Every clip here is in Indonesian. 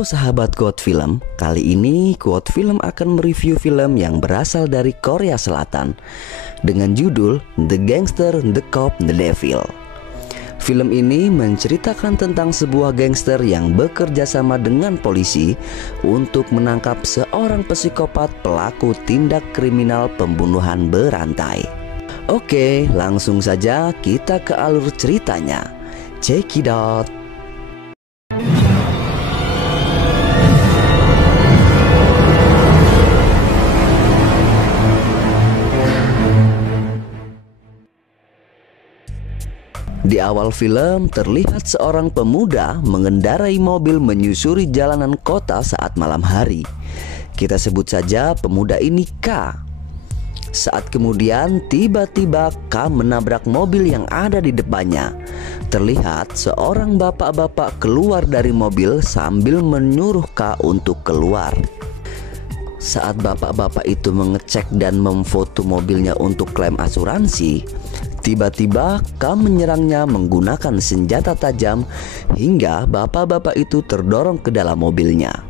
Halo sahabat Quote Film, kali ini Quote Film akan mereview film yang berasal dari Korea Selatan dengan judul The Gangster, The Cop, The Devil. Film ini menceritakan tentang sebuah gangster yang bekerja sama dengan polisi untuk menangkap seorang psikopat pelaku tindak kriminal pembunuhan berantai. Oke, langsung saja kita ke alur ceritanya. Check it out. Di awal film terlihat seorang pemuda mengendarai mobil menyusuri jalanan kota saat malam hari. Kita sebut saja pemuda ini K. Saat kemudian tiba-tiba K menabrak mobil yang ada di depannya. Terlihat seorang bapak-bapak keluar dari mobil sambil menyuruh K untuk keluar. Saat bapak-bapak itu mengecek dan memfoto mobilnya untuk klaim asuransi, tiba-tiba K menyerangnya menggunakan senjata tajam hingga bapak-bapak itu terdorong ke dalam mobilnya.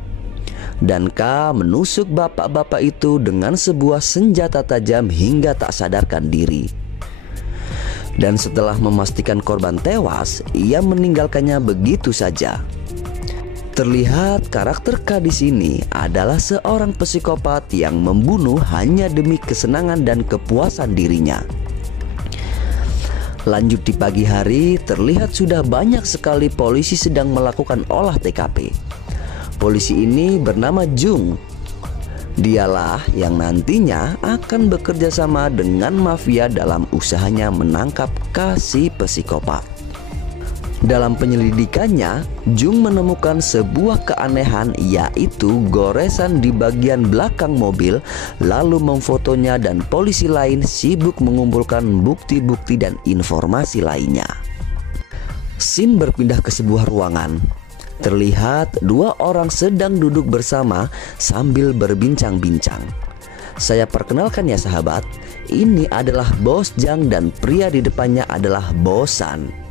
Dan K menusuk bapak-bapak itu dengan sebuah senjata tajam hingga tak sadarkan diri. Dan setelah memastikan korban tewas, ia meninggalkannya begitu saja. Terlihat karakter K di sini adalah seorang psikopat yang membunuh hanya demi kesenangan dan kepuasan dirinya. Lanjut di pagi hari, terlihat sudah banyak sekali polisi sedang melakukan olah TKP. Polisi ini bernama Jung. Dialah yang nantinya akan bekerja sama dengan mafia dalam usahanya menangkap K si psikopat. Dalam penyelidikannya, Jung menemukan sebuah keanehan, yaitu goresan di bagian belakang mobil, lalu memfotonya dan polisi lain sibuk mengumpulkan bukti-bukti dan informasi lainnya. Scene berpindah ke sebuah ruangan. Terlihat dua orang sedang duduk bersama sambil berbincang-bincang. Saya perkenalkan ya sahabat, ini adalah Bos Jang dan pria di depannya adalah Bosan.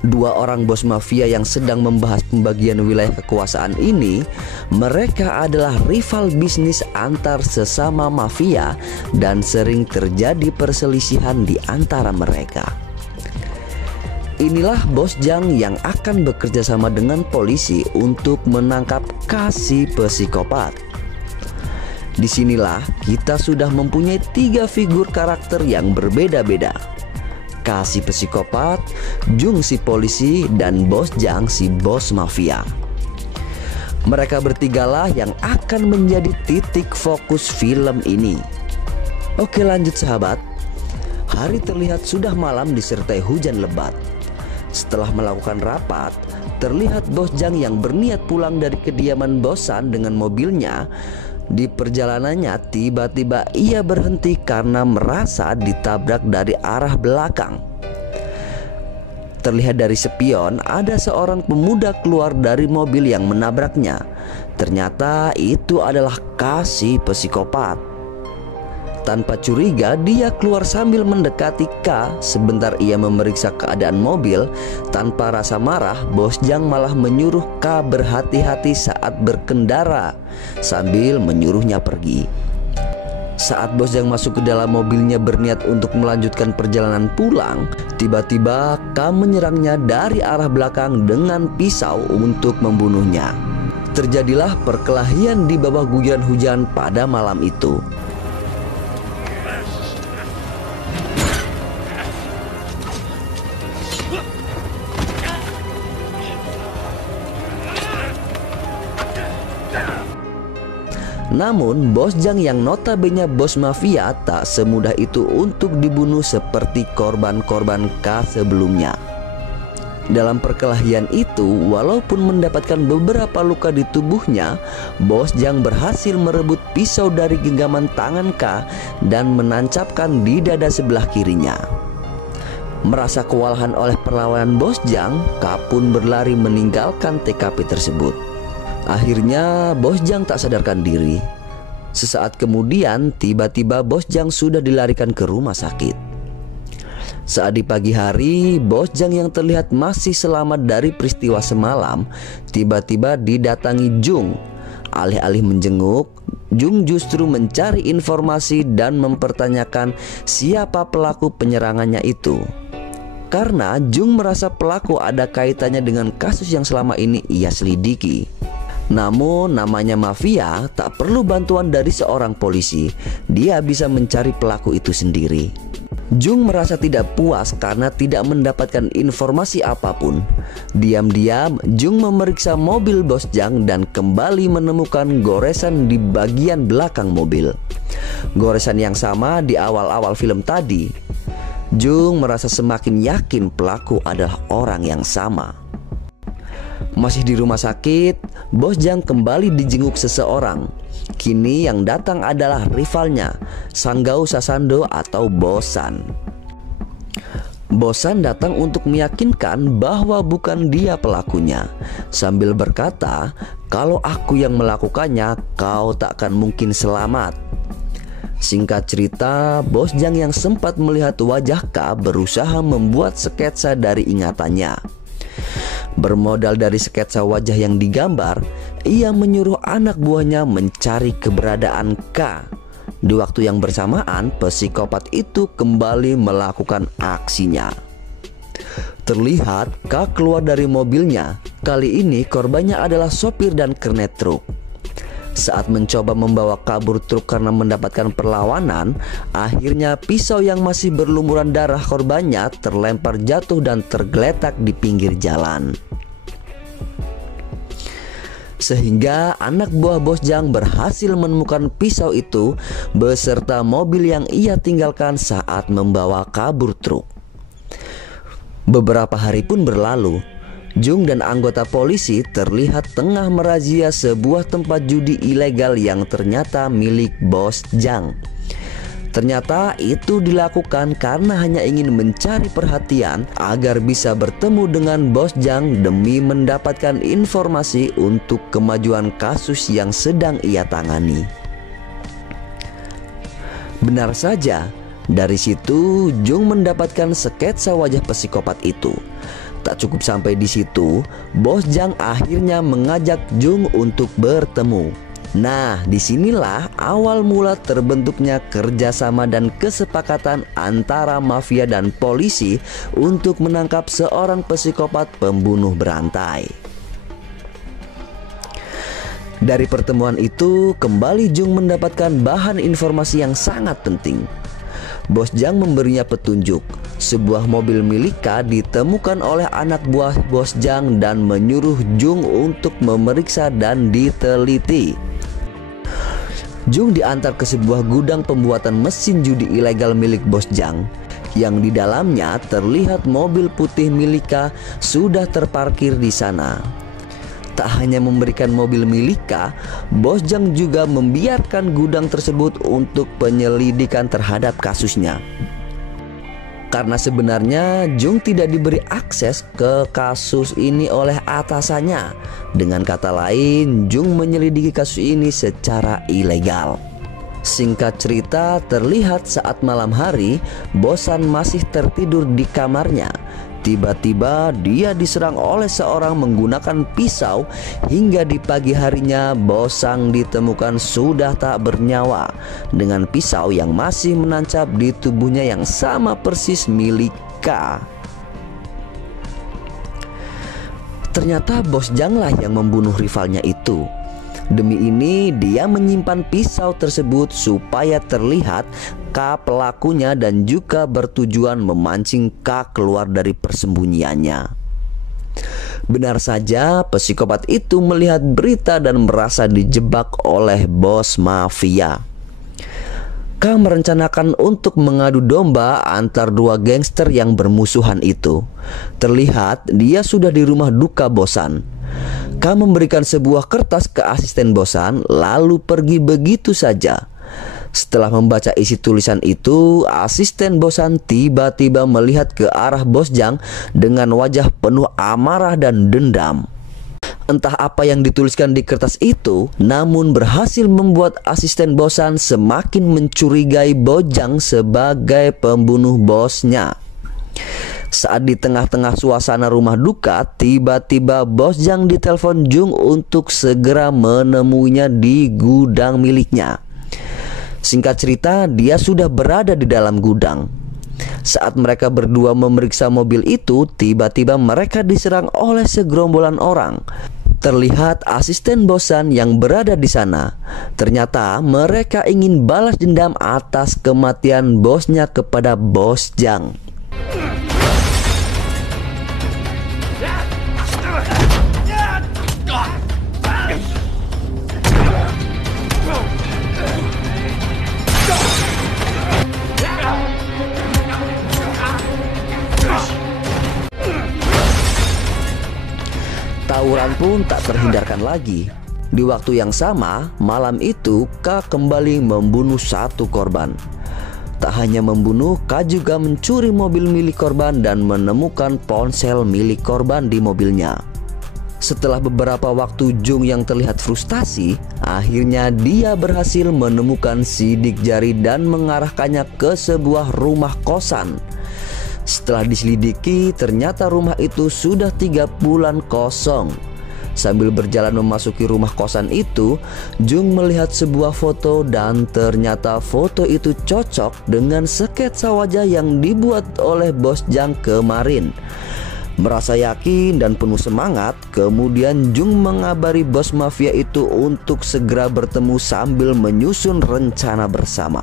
Dua orang bos mafia yang sedang membahas pembagian wilayah kekuasaan ini, mereka adalah rival bisnis antar sesama mafia dan sering terjadi perselisihan di antara mereka. Inilah Bos Jang yang akan bekerja sama dengan polisi untuk menangkap K si psikopat. Disinilah kita sudah mempunyai tiga figur karakter yang berbeda-beda. K si psikopat, Jung si polisi, dan Bos Jang si bos mafia. Mereka bertigalah yang akan menjadi titik fokus film ini. Oke, lanjut sahabat. Hari terlihat sudah malam disertai hujan lebat. Setelah melakukan rapat, terlihat Bos Jang yang berniat pulang dari kediaman Bosan dengan mobilnya. Di perjalanannya tiba-tiba ia berhenti karena merasa ditabrak dari arah belakang. Terlihat dari spion ada seorang pemuda keluar dari mobil yang menabraknya. Ternyata itu adalah K si psikopat. Tanpa curiga dia keluar sambil mendekati K. Sebentar ia memeriksa keadaan mobil. Tanpa rasa marah, Bos Jang malah menyuruh K berhati-hati saat berkendara sambil menyuruhnya pergi. Saat Bos Jang masuk ke dalam mobilnya berniat untuk melanjutkan perjalanan pulang, tiba-tiba K menyerangnya dari arah belakang dengan pisau untuk membunuhnya. Terjadilah perkelahian di bawah guyuran hujan pada malam itu. Namun Bos Jang yang notabene bos mafia tak semudah itu untuk dibunuh seperti korban-korban K sebelumnya. Dalam perkelahian itu, walaupun mendapatkan beberapa luka di tubuhnya, Bos Jang berhasil merebut pisau dari genggaman tangan K dan menancapkan di dada sebelah kirinya. Merasa kewalahan oleh perlawanan Bos Jang, K pun berlari meninggalkan TKP tersebut. Akhirnya Bos Jang tak sadarkan diri. Sesaat kemudian tiba-tiba Bos Jang sudah dilarikan ke rumah sakit. Saat di pagi hari, Bos Jang yang terlihat masih selamat dari peristiwa semalam tiba-tiba didatangi Jung. Alih-alih menjenguk, Jung justru mencari informasi dan mempertanyakan siapa pelaku penyerangannya itu. Karena Jung merasa pelaku ada kaitannya dengan kasus yang selama ini ia selidiki. Namun namanya mafia tak perlu bantuan dari seorang polisi. Dia bisa mencari pelaku itu sendiri. Jung merasa tidak puas karena tidak mendapatkan informasi apapun. Diam-diam Jung memeriksa mobil Bos Jang dan kembali menemukan goresan di bagian belakang mobil. Goresan yang sama di awal-awal film tadi. Jung merasa semakin yakin pelaku adalah orang yang sama. Masih di rumah sakit, Bos Jang kembali dijenguk seseorang. Kini yang datang adalah rivalnya, Sanggau Sasando atau Bosan. Bosan datang untuk meyakinkan bahwa bukan dia pelakunya, sambil berkata, "Kalau aku yang melakukannya, kau tak akan mungkin selamat." Singkat cerita, Bos Jang yang sempat melihat wajah K berusaha membuat sketsa dari ingatannya. Bermodal dari sketsa wajah yang digambar, ia menyuruh anak buahnya mencari keberadaan K. Di waktu yang bersamaan, psikopat itu kembali melakukan aksinya. Terlihat K keluar dari mobilnya. Kali ini korbannya adalah sopir dan kernet truk. Saat mencoba membawa kabur truk karena mendapatkan perlawanan, akhirnya pisau yang masih berlumuran darah korbannya terlempar jatuh dan tergeletak di pinggir jalan. Sehingga anak buah Bos Jang berhasil menemukan pisau itu beserta mobil yang ia tinggalkan saat membawa kabur truk. Beberapa hari pun berlalu. Jung dan anggota polisi terlihat tengah merazia sebuah tempat judi ilegal yang ternyata milik Bos Jang. Ternyata itu dilakukan karena hanya ingin mencari perhatian agar bisa bertemu dengan Bos Jang demi mendapatkan informasi untuk kemajuan kasus yang sedang ia tangani. Benar saja, dari situ Jung mendapatkan sketsa wajah psikopat itu. Tak cukup sampai di situ, Bos Jang akhirnya mengajak Jung untuk bertemu. Nah, disinilah awal mula terbentuknya kerjasama dan kesepakatan antara mafia dan polisi untuk menangkap seorang psikopat pembunuh berantai. Dari pertemuan itu, kembali Jung mendapatkan bahan informasi yang sangat penting. Bos Jang memberinya petunjuk. Sebuah mobil milik K ditemukan oleh anak buah Bos Jang dan menyuruh Jung untuk memeriksa dan diteliti. Jung diantar ke sebuah gudang pembuatan mesin judi ilegal milik Bos Jang, yang di dalamnya terlihat mobil putih milik K sudah terparkir di sana. Tak hanya memberikan mobil milik K, Bos Jang juga membiarkan gudang tersebut untuk penyelidikan terhadap kasusnya. Karena sebenarnya Jung tidak diberi akses ke kasus ini oleh atasannya. Dengan kata lain, Jung menyelidiki kasus ini secara ilegal. Singkat cerita, terlihat saat malam hari, Bosan masih tertidur di kamarnya. Tiba-tiba dia diserang oleh seorang menggunakan pisau, hingga di pagi harinya Bosang ditemukan sudah tak bernyawa dengan pisau yang masih menancap di tubuhnya yang sama persis milik K. Ternyata Bos Janglah yang membunuh rivalnya itu. Demi ini dia menyimpan pisau tersebut supaya terlihat K pelakunya dan juga bertujuan memancing K keluar dari persembunyiannya. Benar saja, psikopat itu melihat berita dan merasa dijebak oleh bos mafia. K merencanakan untuk mengadu domba antar dua gangster yang bermusuhan itu. Terlihat dia sudah di rumah duka Bosan. K memberikan sebuah kertas ke asisten Bosan lalu pergi begitu saja. Setelah membaca isi tulisan itu, asisten Bosan tiba-tiba melihat ke arah Bos Jang dengan wajah penuh amarah dan dendam. Entah apa yang dituliskan di kertas itu, namun berhasil membuat asisten Bosan semakin mencurigai Bos Jang sebagai pembunuh bosnya. Saat di tengah-tengah suasana rumah duka, tiba-tiba Bos Jang ditelepon Jung untuk segera menemuinya di gudang miliknya. Singkat cerita, dia sudah berada di dalam gudang. Saat mereka berdua memeriksa mobil itu, tiba-tiba mereka diserang oleh segerombolan orang. Terlihat asisten bosan yang berada di sana. Ternyata mereka ingin balas dendam atas kematian bosnya kepada Bos Jang. Tawuran pun tak terhindarkan lagi. Di waktu yang sama, malam itu K kembali membunuh satu korban. Tak hanya membunuh, K juga mencuri mobil milik korban dan menemukan ponsel milik korban di mobilnya. Setelah beberapa waktu Jung yang terlihat frustasi, akhirnya dia berhasil menemukan sidik jari dan mengarahkannya ke sebuah rumah kosan. Setelah diselidiki, ternyata rumah itu sudah 3 bulan kosong. Sambil berjalan memasuki rumah kosan itu, Jung melihat sebuah foto dan ternyata foto itu cocok dengan sketsa wajah yang dibuat oleh Bos Jang kemarin. Merasa yakin dan penuh semangat, kemudian Jung mengabari bos mafia itu untuk segera bertemu sambil menyusun rencana bersama.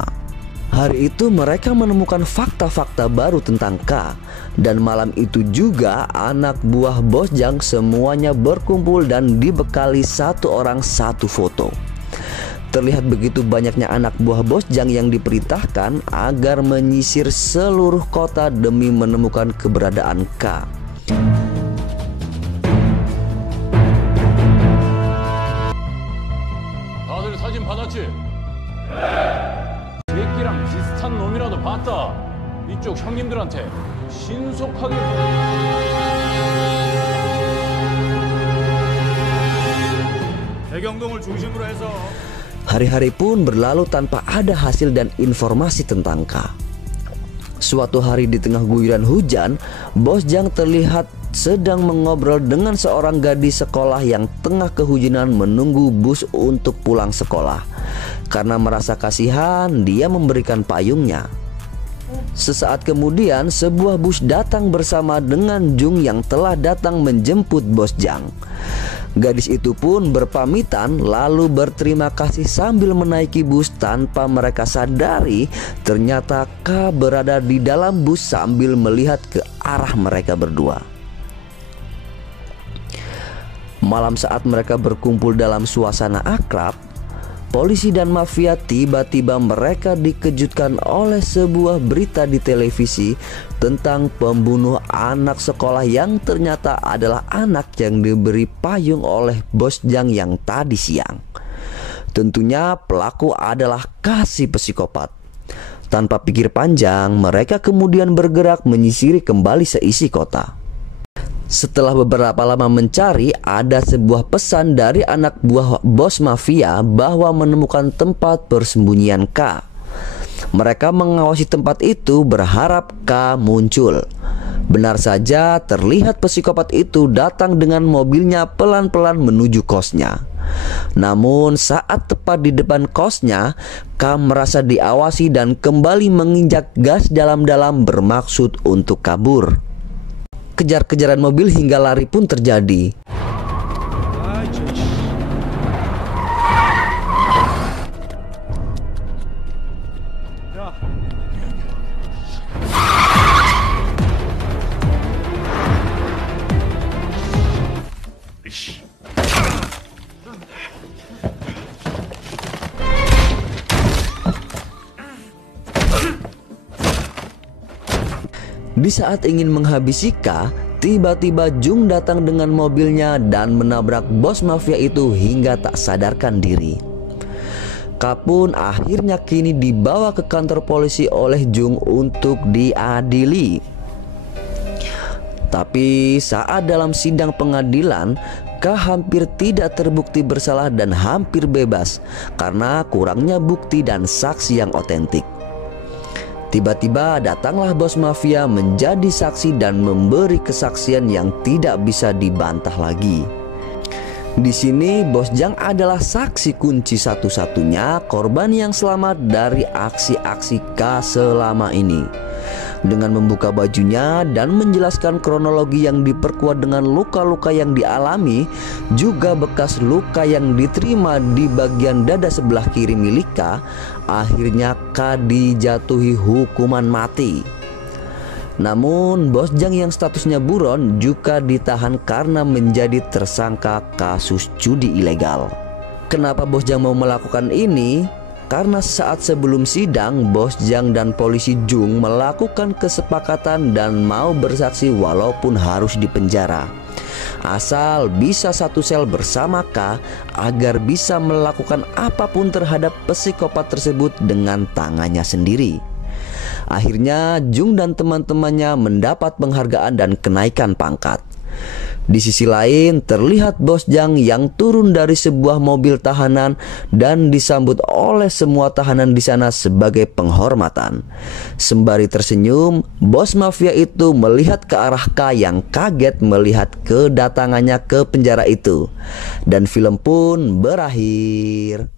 Hari itu mereka menemukan fakta-fakta baru tentang K. Dan malam itu juga anak buah Bos Jang semuanya berkumpul dan dibekali satu orang satu foto. Terlihat begitu banyaknya anak buah Bos Jang yang diperintahkan agar menyisir seluruh kota demi menemukan keberadaan K. 다들 사진 받았지? 새끼랑 비슷한 놈이라도 봤다. 이쪽 형님들한테 신속하게. 대경동을 중심으로 해서. Hari-hari pun berlalu tanpa ada hasil dan informasi tentang K. Suatu hari di tengah guyuran hujan, Bos Jang terlihat sedang mengobrol dengan seorang gadis sekolah yang tengah kehujanan menunggu bus untuk pulang sekolah. Karena merasa kasihan, dia memberikan payungnya. Sesaat kemudian, sebuah bus datang bersama dengan Jung yang telah datang menjemput Bos Jang. Gadis itu pun berpamitan lalu berterima kasih sambil menaiki bus tanpa mereka sadari ternyata K berada di dalam bus sambil melihat ke arah mereka berdua. Malam saat mereka berkumpul dalam suasana akrab, polisi dan mafia tiba-tiba mereka dikejutkan oleh sebuah berita di televisi tentang pembunuh anak sekolah yang ternyata adalah anak yang diberi payung oleh Bos Jang yang tadi siang. Tentunya pelaku adalah si psikopat. Tanpa pikir panjang, mereka kemudian bergerak menyisiri kembali seisi kota. Setelah beberapa lama mencari, ada sebuah pesan dari anak buah bos mafia bahwa menemukan tempat persembunyian K. Mereka mengawasi tempat itu berharap K muncul. Benar saja, terlihat psikopat itu datang dengan mobilnya pelan-pelan menuju kosnya. Namun saat tepat di depan kosnya, K merasa diawasi dan kembali menginjak gas dalam-dalam bermaksud untuk kabur. Kejar-kejaran mobil hingga lari pun terjadi. Di saat ingin menghabisi K, tiba-tiba Jung datang dengan mobilnya dan menabrak bos mafia itu hingga tak sadarkan diri. K pun akhirnya kini dibawa ke kantor polisi oleh Jung untuk diadili. Tapi saat dalam sidang pengadilan, K hampir tidak terbukti bersalah dan hampir bebas karena kurangnya bukti dan saksi yang otentik. Tiba-tiba datanglah bos mafia menjadi saksi dan memberi kesaksian yang tidak bisa dibantah lagi. Di sini Bos Jang adalah saksi kunci satu-satunya korban yang selamat dari aksi-aksi K selama ini. Dengan membuka bajunya dan menjelaskan kronologi yang diperkuat dengan luka-luka yang dialami, juga bekas luka yang diterima di bagian dada sebelah kiri milik K, akhirnya K dijatuhi hukuman mati. Namun Bos Jang yang statusnya buron juga ditahan karena menjadi tersangka kasus judi ilegal. Kenapa Bos Jang mau melakukan ini? Karena saat sebelum sidang, Bos Jang dan polisi Jung melakukan kesepakatan dan mau bersaksi walaupun harus dipenjara, asal bisa satu sel bersama K agar bisa melakukan apapun terhadap psikopat tersebut dengan tangannya sendiri. Akhirnya Jung dan teman-temannya mendapat penghargaan dan kenaikan pangkat. Di sisi lain terlihat Bos Jang yang turun dari sebuah mobil tahanan dan disambut oleh semua tahanan di sana sebagai penghormatan. Sembari tersenyum, bos mafia itu melihat ke arah K yang kaget melihat kedatangannya ke penjara itu. Dan film pun berakhir.